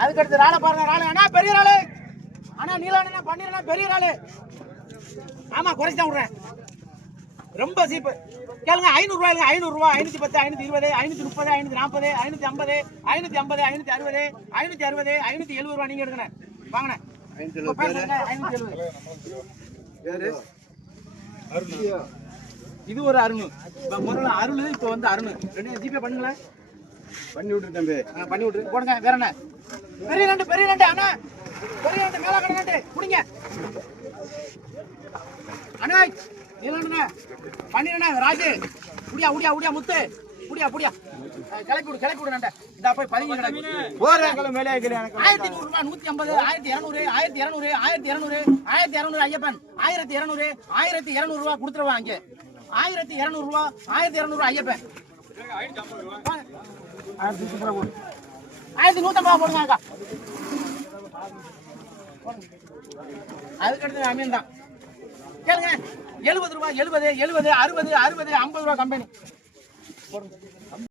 அதுக்கடுத்து ராளை பாருங்க, ராளை அண்ணா பெரிய ராளு அண்ணா, நீலாண்ணா பண்ணிடனா பெரிய ராளு. ஆமா குறைச்சி தான் விடுறேன், ரொம்ப சீப்பு. கேளுங்க 500 ரூபாய், 500 ரூபாய், 510, 520, 530, 540, 550, 550, 560, 560, 570 ரூபாய் நீங்க எடுக்கணும். வாங்கண்ணே 570. இது ஒரு அருணு, முதல்ல அருள், இப்போ வந்து அருணு. ரெண்டு ஜிபே பண்ணுங்களேன். பண்ணி விட்டுரு தம்பி, பண்ணி விட்டுரு போடுங்க. வேற என்ன பெரிய நண்டு, பெரிய நண்டு அண்ணா, பெரிய நண்டு மேல கடை நண்டு குடிங்க அண்ணா. நீலண்ணா பண்ணிடுண்ணா. ராஜு குடியா உடியா உடியா முத்து குடியா புடியா கிளப்பி விடு நண்ட. இந்த போய் பதிங்க போற மேலே 1100 ரூபாய், 150, 1200, 1200, 1200, 1200 ஐயப்பன், 1200, 1200 ரூபாய் கொடுத்துருவா. அங்கே 1200 ரூபாய், 1200 ஐயப்பன், 1150 போடுங்க அக்கா. அதுக்கடுத்து அமீன் தான். கேளுங்க 70 ரூபாய், 70, 70, 60, 60, 50 ரூபாய் கம்பெனி.